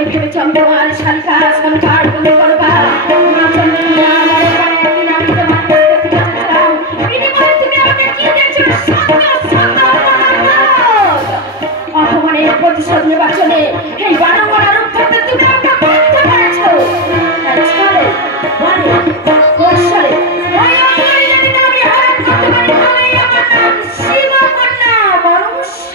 এই ভেবে চন্দ্রমাল শালিকা সংসার তুমি করবা মা চন্দ্রমাল আমি তোমার কাছে যাচ্ছিলাম বিনিময়ে তুমি আমাকে কি দিয়েছো অপমানের প্রতিশোধ নেবার জন্য এই বানর রূপ ধরতে তুমি আমাকে বাধ্য করেছো তার ছলে বলে কৌশলে ওই অঙ্গনে যদি আমি হরণ করতে পারি তাহলেই আমার নাম শিবকন্যা মনুষ্য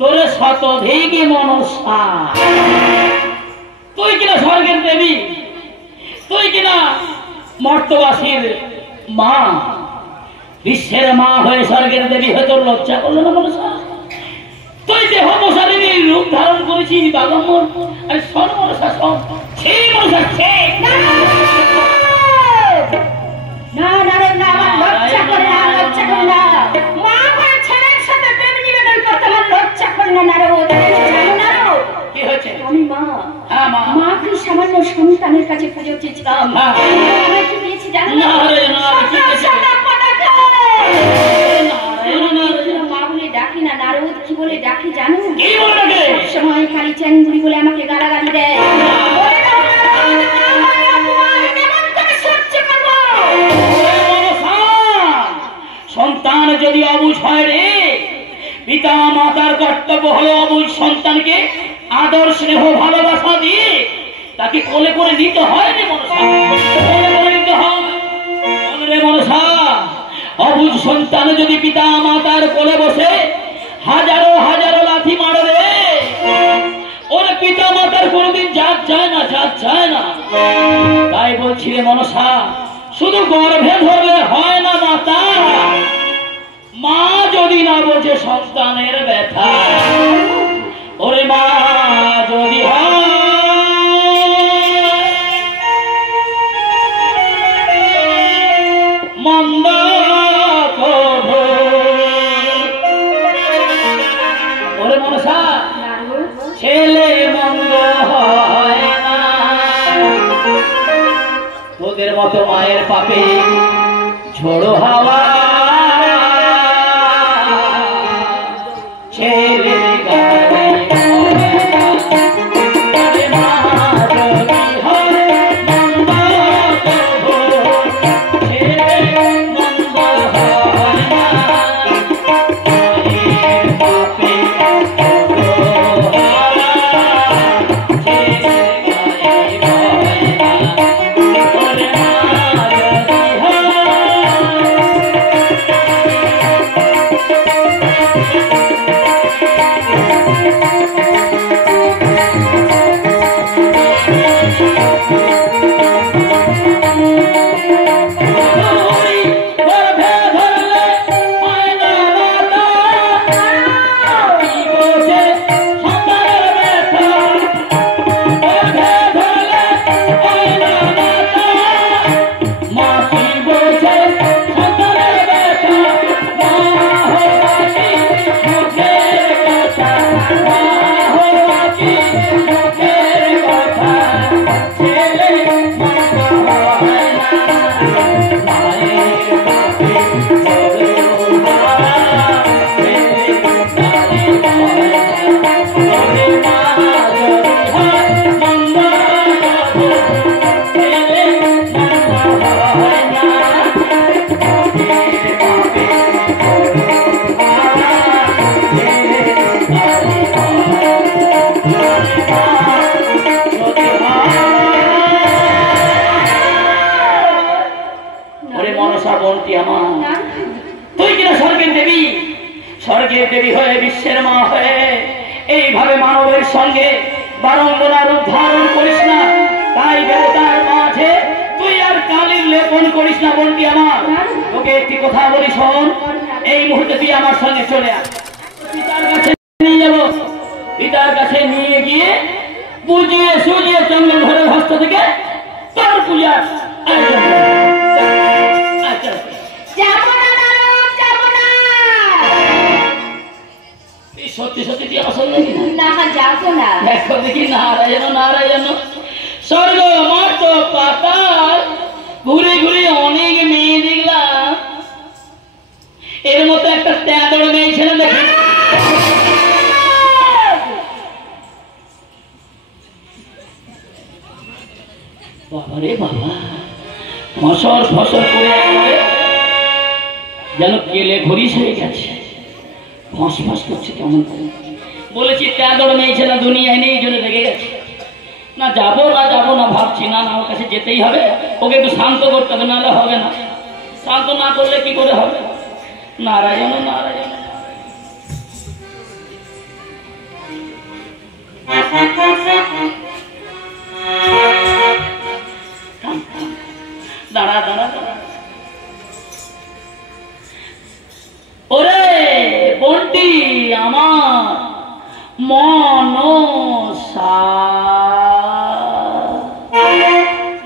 তোরে শতধিকই মনসা তুই কিনা স্বর্গের দেবী তুই কিনা মর্তবাসীর মা বিশ্বের মা হয়ে স্বর্গের দেবী হয়ে তোর লজ্জা করলো না মনসা তুই দেহ মশারিনী রূপ ধারণ করেছিস বাগম্বর আরে শোন মনসা শোন সেই মনসা সেই না নারে না আমার লজ্জা করে না লজ্জা করে না মা হয়ে ছেলের সাথে প্রেম নিবেদন করতে আমার লজ্জা করে না নারে ও জানো না কি হয়েছে আমি মা হ্যাঁ মা মাকে সামান্য সন্তানের কাছে পুজো চেয়েছিলাম আমার কি পেয়েছি জানো না মা বলে ডাকি না নারদ কি বলে ডাকি জানো সবসময় খালি চ্যাংগুড়ি বলে আমাকে গালাগালি দেয় সন্তান যদি অবুঝ হয় রে পিতা মাতার কর্তব্য হলো অবুঝ সন্তানকে আদর স্নেহ ভালোবাসা দিয়ে তাকে কোলে করে নিতে হয় রে মনসা কোলে করে নিতে হয় রে মনসা অবুঝ সন্তান যদি পিতা মাতার কোলে বসে হাজারো হাজারো লাথি মারে রে ওর পিতা মাতার কোনোদিন জাত যায় না জাত যায় না তাই বলছি রে মনসা শুধু গর্ভে ধরলে হয় না মাতা মা যদি না বোঝে সন্তানের ব্যথা ওরে মা যদি মন্দ ওরে মনসা ছেলে মন্দ হয় না তোদের মতো মায়ের পাপে ঝোড়ো হাওয়া ছেলে স্বর্গের দেবী হয়ে বিশ্বের মা হয়ে এইভাবে মানবের সঙ্গে বারংবার রূপ ধারণ করিস না। তাই দেবতার মাঝে তুই আর কালির লেপন করিস না। বলবি আমার তোকে একটি কথা বলি, শোন, এই মুহূর্তে তুই আমার সঙ্গে চলে আস, পিতার কাছে নিয়ে যাবো। পিতার কাছে নিয়ে গিয়ে বুঝিয়ে সুজিয়ে চন্দন ধরে দশটা থেকে তোর পূজার আয়োজন হবে। আচ্ছা যাবো না নারদ, যাবো না। এই সত্যি সত্যি তুই আসল নাকি না? না যাবো না। দেখো দেখি নারায়ণ নারায়ণ স্বর্গ মর্ত পাতাল ঘুরে ঘুরে অনেক মেয়ে দেখলাম, এর মতো একটা তেঁদড় মেয়ে ছেলে দেখি বাবারে বাবা, ফসর ফসর করে একেবারে যেন কেলে ঘড়িস হয়ে গেছে, ফস ফস করছে কেমন করে। বলেছি তেঁদড় মেয়ে ছেলে দুনিয়ায় নেই, এই জন্য রেগে গেছে। না যাবো না যাবো না ভাবছি, না না ওর কাছে যেতেই হবে, ওকে একটু শান্ত করতে হবে, নাহলে হবে না। শান্ত না করলে কি করে হবে? নারায়ণ নারায়ণ দাঁড়া দাঁড়া দাঁড়া। ওরে বন্টি আমার মনসা,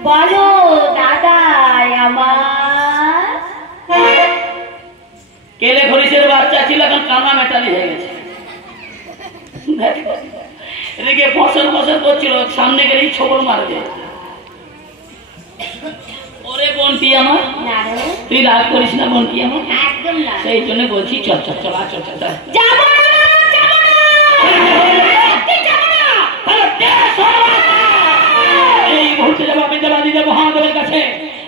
বলো দাদা আমার। কেলে খরিসের বাচ্চা ছিল, এখন কানা মেটালি হয়ে গেছে। এদিকে ফসল ফসল করছিল, সামনে গেলেই ছবল মারবে। ওরে বন্টি আমার, নারদ, তুই রাগ করিস না বন্টি আমার, একদম না। সেই জন্য বলছি চল চল চল আ, চল চল চল। যাবো না নারদ, যাবো না। যাবো না। এই মুহূর্তে যাবো আমি দেবাদিদেব মহাদেবের কাছে,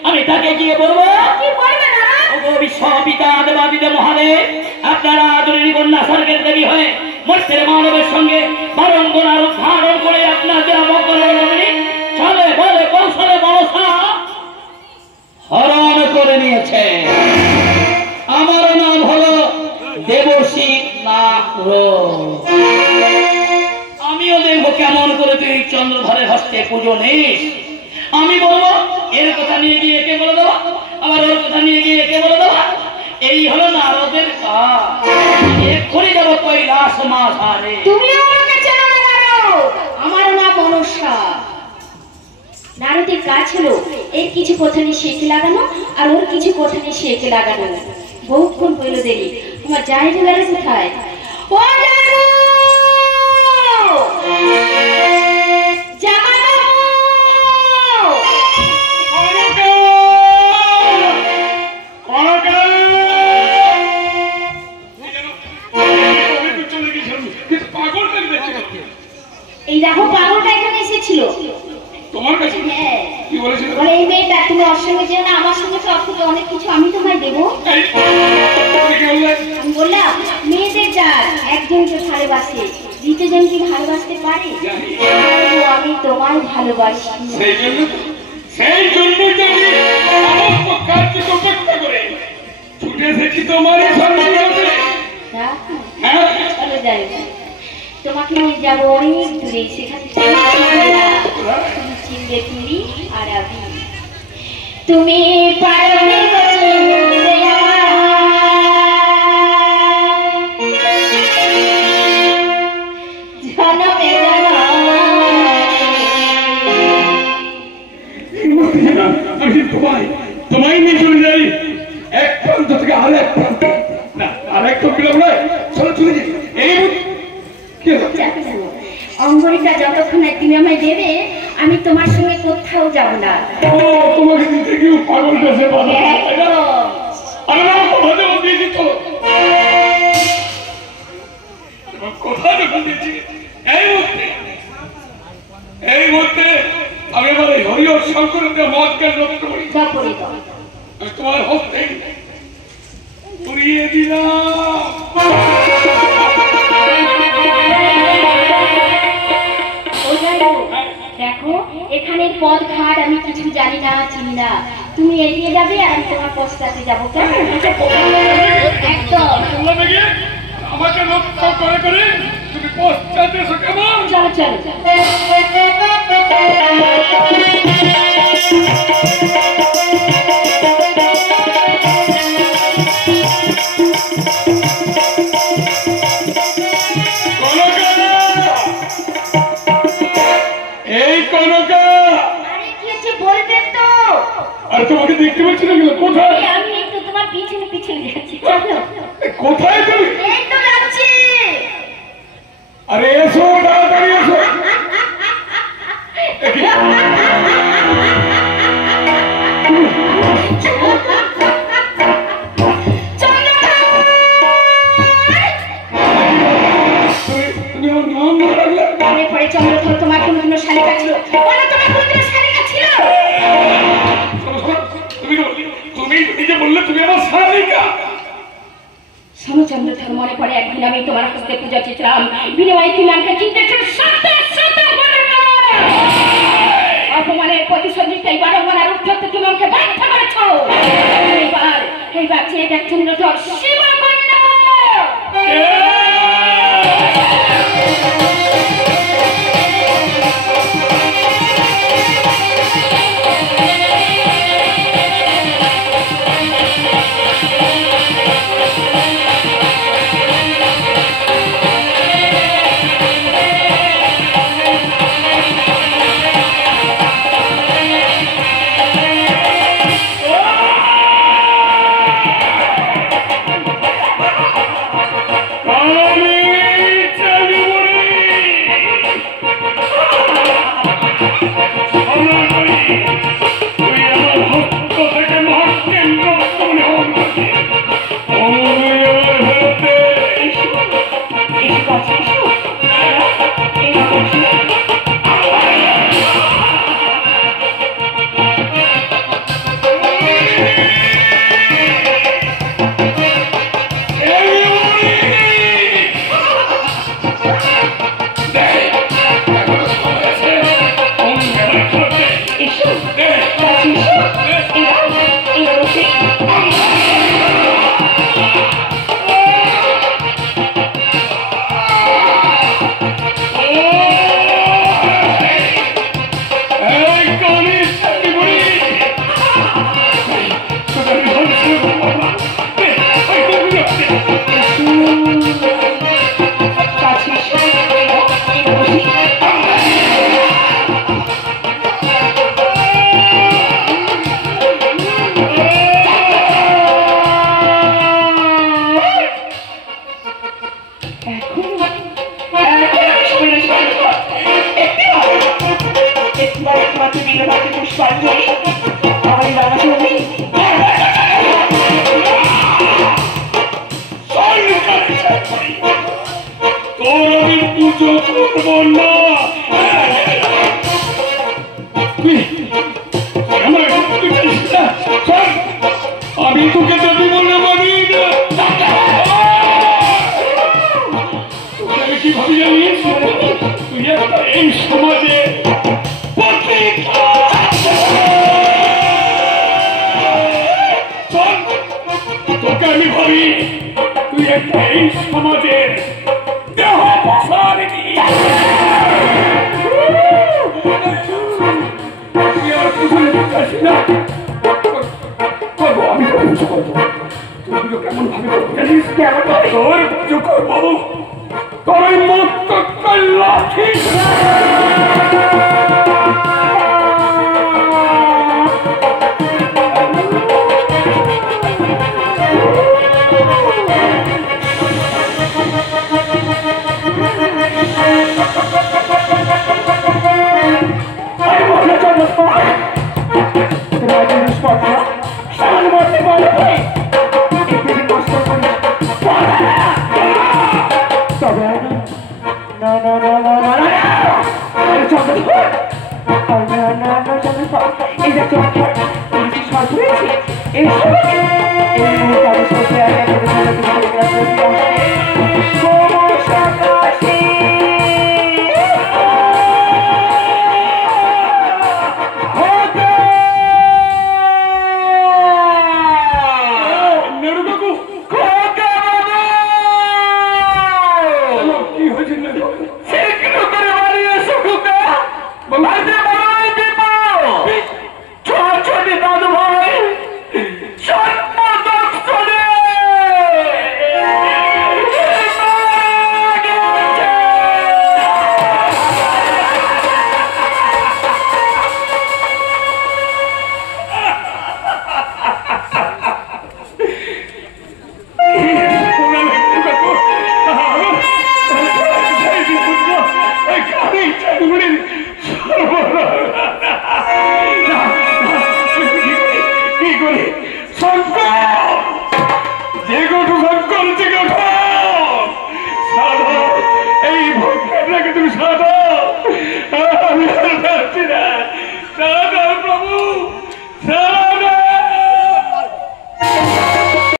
আমি তাকে গিয়ে বলবো, কি বলবে নারদ? ওগো বিশ্বপিতা দেবাদিদেব মহাদেব, আপনারা আদরণী কন্যা স্বর্গের দেবী হয়ে মর্তের মানবের সঙ্গে বারম্বার ধারণ করে আপনাদের চলে বলে কৌশলে মনসা হরণ করে নিয়েছে। আমার নাম হলো দেবশ্রী নাগর। আমিও দেখবো কেমন করে তুই চন্দ্রধরের হস্তে পুজো নিস। আমি বলবো এর কথা নিয়ে গিয়ে একে বলে দেওয়া, আবার ওর কথা নিয়ে গিয়ে একে বলে দেওয়া, এই হলো নারদের কাজ। এক্ষুনি যাবো কৈলাস মাঝারে। তুমিও আমাকে চেনো না নারদ, আমার নাম মনসা। নারদের কাজ হলো এর কিছু কথা নিয়ে সেকে লাগানো, আর ওর কিছু কথা নিয়ে সেকে লাগানো। বহুক্ষণ হইল দেরি, তোমার জায়গা গেল কোথায়? ও জানু! জামাইবাবু! এই দেখো পাগলটা এখানে এসেছিল তোমার কাছে হ্যাঁ, কি বলেছিল? বলে এই মেয়েটা তুমি ওর সঙ্গে যেও না, আমার সঙ্গে সব থেকে অনেক কিছু আমি তোমায় দেবো। তুমি কি বললে? আমি বললাম মেয়েদের যার একজনকে ভালোবাসে, দ্বিতীয়জন কি ভালোবাসতে পারে? জানি। ও, আমি তোমায় ভালোবাসি। সেই জন্য জানি সমস্ত কার্যকে উপেক্ষা করে ছুটে এসেছি তোমার এই সর্বজগতে। হ্যাঁ, হ্যাঁ, চলো যাই, তোমাকে নিয়ে যাবো অনেক দূরে, সেখানে তুমি চিনবে না। তুমি চিনবে তুমি আর আমি। তুমি পারবে গো চিনতে আমায়, জনমে জনমে। আমি তোমায় নিয়ে চলে যাই এক প্রান্ত থেকে আর এক প্রান্ত, না আর এক বিলম্ব নয়, চলো চলে যাই। এই কি হলো? অঙ্গরিটা যতক্ষণ না তুমি আমায় দেবে, আমি তোমার সঙ্গে কোথাও যাব না। ও, তোমাকে দিতে গিয়ে পাগল বেশে বাধা। একদম। আমি আমার কথা যখন দিয়েছি তো কথা যখন দিয়েছি এই মুহূর্তে আমি আমার এই হরিহর শঙ্করের মদ জ্ঞান রক্ষা করি। জপরি দাও। আমি তোমার হস্তে পুড়িয়ে দিলাম। ও জানো, দেখো এখানে পথ ঘাট আমি কিছু জানি না, চিনি না। তুমি এগিয়ে যাবে আর আমি তোমার পশ্চাতে যাবো, কেমন? একদম। বললাম নাকি আমাকে লক্ষ্য করে করে তুমি পশ্চাতে এসো, কেমন? চলো চলো। এই কনকা কিছু বলবে তো? আর তোমাকে দেখতে পাচ্ছি না কেন? কোথায়? আমি এই তো তোমার পিছনে পিছনে যাচ্ছি, চলো। কোথায় তুমি? এই তো যাচ্ছি। আরে এসো, তাড়াতাড়ি এসো। তুমি আমার নাম না রাখলে? মনে পড়ে চন্দ্রধর তোমার কোনদিনও শালিকা ছিল? বলো তোমার কোনদিনও শালিকা ছিল? তুমি নিজে বললে তুমি আমার শালিকা। শোনো চন্দ্রধর, মনে পড়ে একদিন আমি তোমার হস্তে পূজা চেয়েছিলাম, বিনিময়ে তুমি আমাকে চিনতেছো। অপমানের প্রতিশোধ নিতে বারংবার রূপ ধরতে তুমি আমাকে বাধ্য করেছো। এইবার চেয়ে দেখ চন্দ্রধর, সীমা কন্যা। আমি তোকে যদি বলে মানি না, কি ভাবি জানিস? তুই একটা এই সমাজে তোকে আমি ভাবি তুই একটা এই সমাজের দেহ প্রসারী। তুই আর পিছনে আসি না, করবো আমি, পুজো করবো। তুই পুজো কেমন ভাবে জানিস? কেমন তোর পুজো করবো? তোর মত লাঠি এই